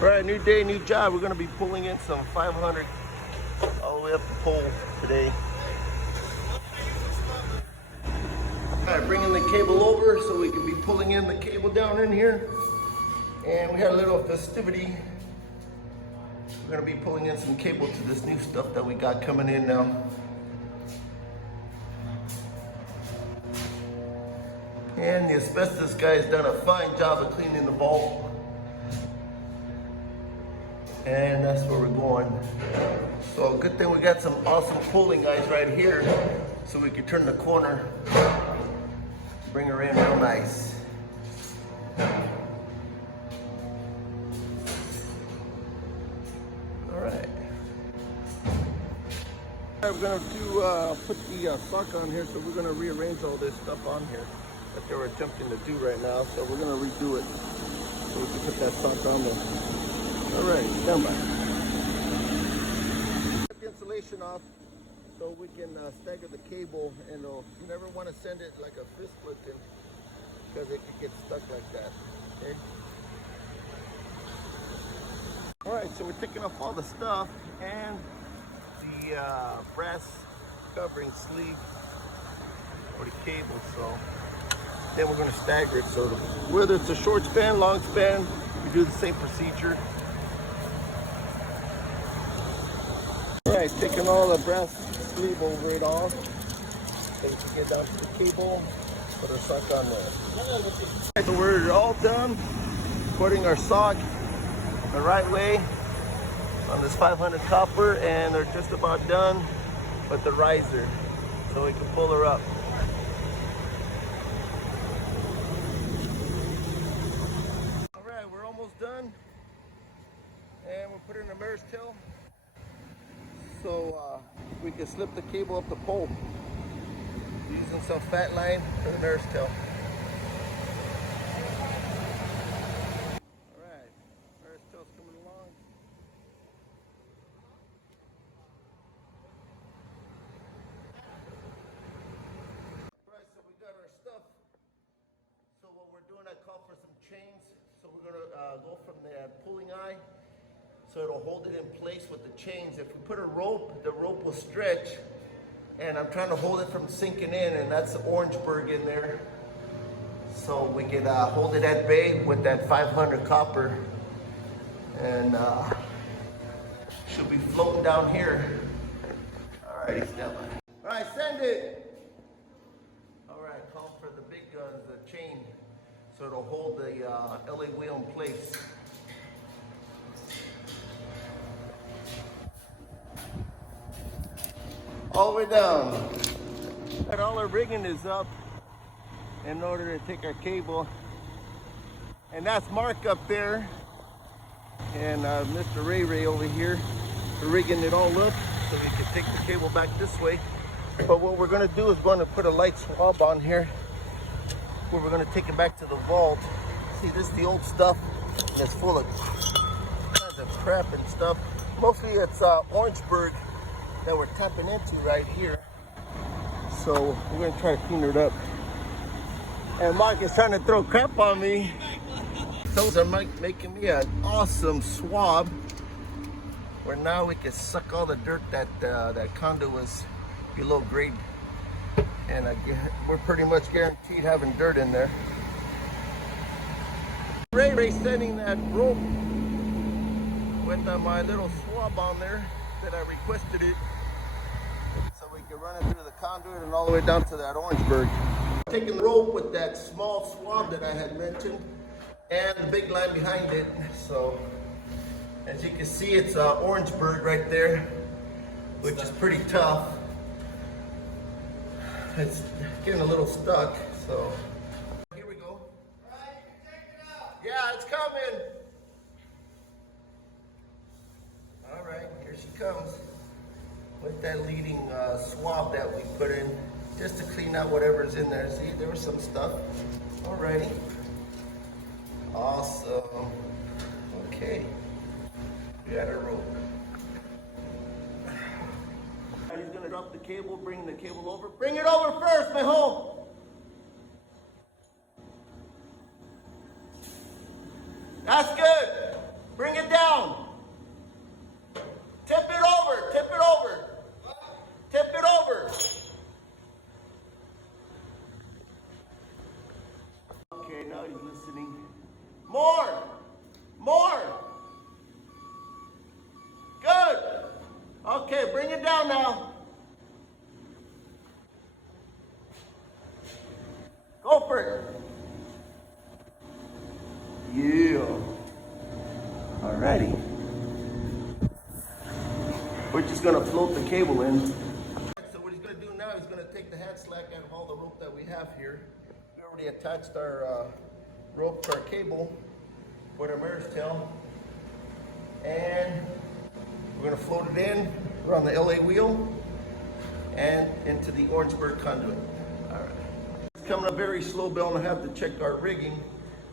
All right, new day, new job. We're gonna be pulling in some 500 all the way up the pole today. All right, bringing the cable over so we can be pulling in the cable down in here. And we had a little festivity. We're gonna be pulling in some cable to this new stuff that we got coming in now. And the asbestos guy's done a fine job of cleaning the vault. And that's where we're going. So good thing we got some awesome pulling guys right here so we can turn the corner, bring her in real nice. All right. We're gonna put the sock on here, so we're gonna rearrange all this stuff on here that they were attempting to do right now. So we're gonna redo it so we can put that sock on there. All right, stand by. Get the insulation off so we can stagger the cable, and you never want to send it like a fist lifting because it could get stuck like that. Okay. All right, so we're taking off all the stuff and the brass covering sleeve for the cable. So then we're going to stagger it. So whether it's a short span, long span, we do the same procedure. All right, taking all the brass sleeve over it off so we can get down to the cable, put our sock on there. Right, so we're all done putting our sock the right way on this 500 copper, and they're just about done with the riser so we can pull her up. All right, we're almost done, and we'll put her in the mare's tail so we can slip the cable up the pole using some fat line for the mare's tail. All right, mare's tail's coming along. All right, so we got our stuff. So what we're doing, I call for some chains. So we're gonna go from the pulling eye, so it'll hold it in place with the chains. If we put a rope, the rope will stretch, and I'm trying to hold it from sinking in, and that's the orangeburg in there. So we can hold it at bay with that 500 copper, and she'll be floating down here. All righty, stand by. All right, send it. All right, call for the big guns, the chain, so it'll hold the LA wheel in place. All the way down. And all our rigging is up in order to take our cable. And that's Mark up there. And Mr. Ray over here. We're rigging it all up so we can take the cable back this way. But what we're gonna do is going to put a light swab on here where we're gonna take it back to the vault. See, this is the old stuff, and it's full of kinds of crap and stuff. Mostly it's orangeburg that we're tapping into right here. So we're gonna try to clean it up. And Mark is trying to throw crap on me. Those are making me an awesome swab where now we can suck all the dirt that that conduit was below grade. And we're pretty much guaranteed having dirt in there. Ray sending that rope with my little swab on there that I requested it, so we can run it through the conduit and all the way down to that orangeburg. Taking the rope with that small swab that I had mentioned and the big line behind it. So as you can see, it's orangeburg right there, which is pretty tough. It's getting a little stuck, so here we go. Yeah, it's coming. All right, here she comes with that leading swab that we put in just to clean out whatever's in there. See, there was some stuff. Alrighty. Awesome. Okay. We got our rope. He's gonna drop the cable, bring the cable over. Bring it over first, mijo. That's good. Bring it down. Okay, bring it down now. Go for it. Yeah. Alrighty. We're just gonna float the cable in. So what he's gonna do now, he's gonna take the hand slack out of all the rope that we have here. We already attached our rope to our cable with our mare's tail. And we're gonna float it in around the LA wheel and into the Orangeburg conduit. All right. It's coming up very slow, Bill, and I have to check our rigging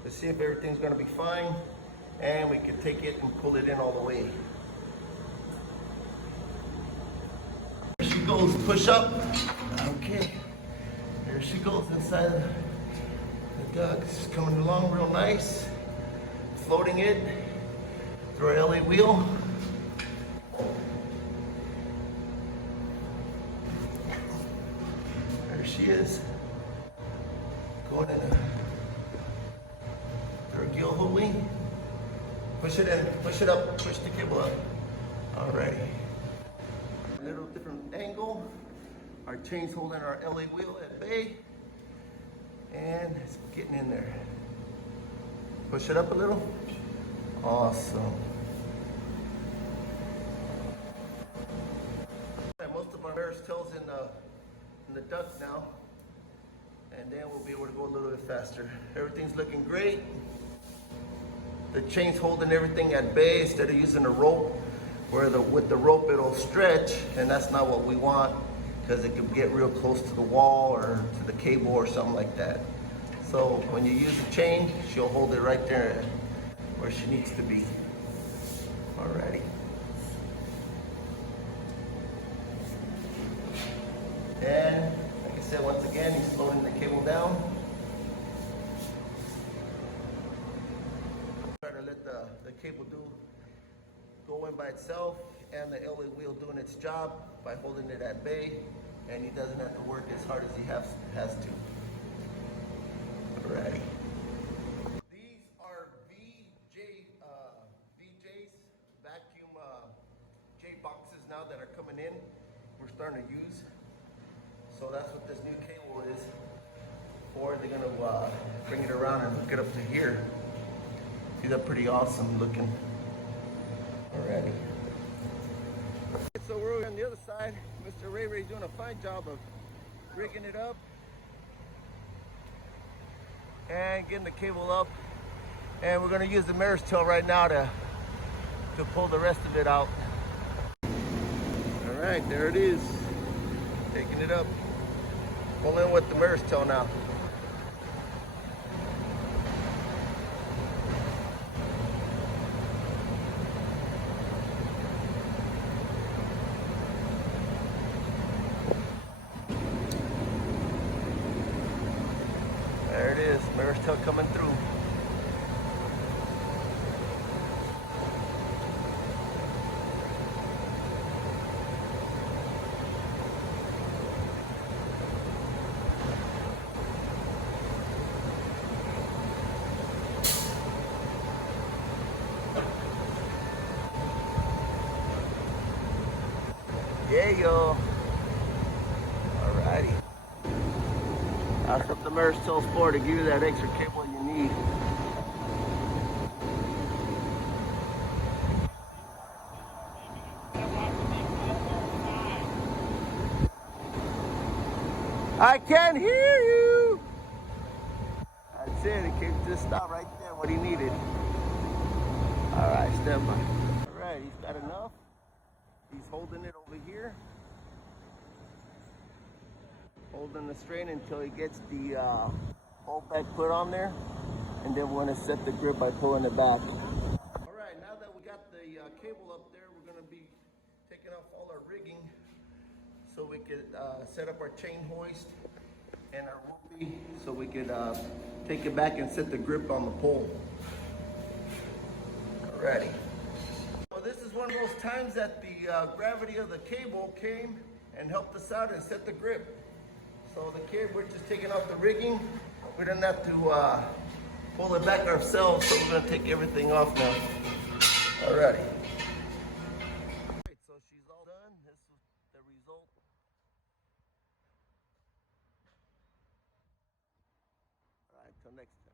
to see if everything's gonna be fine. And we can take it and pull it in all the way. There she goes, push up. Okay, there she goes inside the duck. It's coming along real nice. Floating it through our LA wheel. There she is. Going in through our gill holy. Push it in, push it up, push the cable up. Alrighty. A little different angle. Our chain's holding our LA wheel at bay. And it's getting in there. Push it up a little. Awesome. Most of our mare's tail's in the duct now. And then we'll be able to go a little bit faster. Everything's looking great. The chain's holding everything at bay instead of using a rope, where with the rope it'll stretch, and that's not what we want, because it can get real close to the wall or to the cable or something like that. So when you use the chain, she'll hold it right there where she needs to be. Alrighty. And like I said, once again, he's slowing the cable down. Try to let the cable go in by itself, and the LA wheel doing its job by holding it at bay, and he doesn't have to work as hard as he has to. Alrighty. These are VJs, vacuum J boxes now that are coming in. We're starting to use. So that's what this new cable is for. They're gonna bring it around and hook it up to here. See, that's pretty awesome looking. Alrighty. So we're on the other side. Mr. Ray's doing a fine job of rigging it up and getting the cable up. And we're gonna use the mare's tail right now to pull the rest of it out. Alright, there it is. Taking it up. Pulling with the mare's tail now. There it is, mare's tail coming through. Yeah, yo. Alrighty. That's what the mare's tail's for, to give you that extra cable you need. I can't hear you. That's it. It came just stop right there. What he needed. All right, stand by. All right, he's got enough. He's holding it over here. Holding the strain until he gets the hold back put on there, and then we're going to set the grip by pulling it back. All right, now that we got the cable up there, we're going to be taking off all our rigging so we could set up our chain hoist and our whoopee, so we could take it back and set the grip on the pole. Alrighty. Well, this is one of those times that the gravity of the cable came and helped us out and set the grip. So the cable, we're just taking off the rigging. We don't have to pull it back ourselves, so we're gonna take everything off now. Alrighty. So she's all done. This next